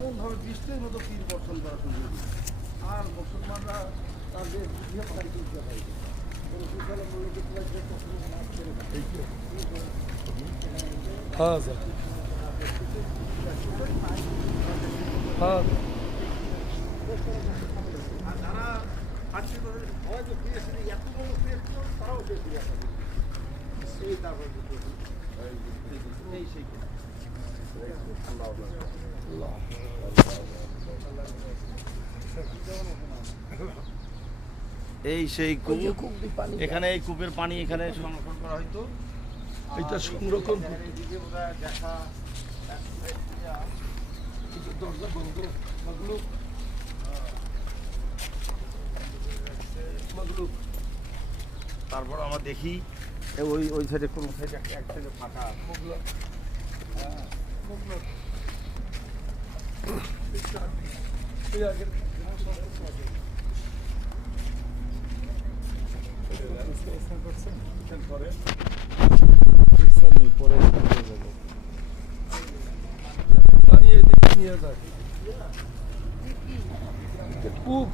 এমনভাবে বৃষ্টির মতো তীর বর্ষণ করা শুরু করে দিল। আর মুসলমানরা তাদের গৃহপাড়ি তুলতে হয় हाँ सर हाँ আর যারা আজকে হয়তো ফিরে এসে এত বড় ফিরে তারাও সে ফিরে আসে এই তারপর এই সেই এই সেই কূপ, এখানে এই কূপের পানি এখানে সংরক্ষণ করা হয়তো। এটা সংরক্ষণ দেখা দরজা বন্ধ মাগলুক মাগলুক তারপর আমরা দেখি ওই ওই সাইডে কোন সাইডে এক সাইডে ফাঁকা মাগলুক মাগলুক এই আগে পরে পানি এদিকে নিয়ে যায় খুব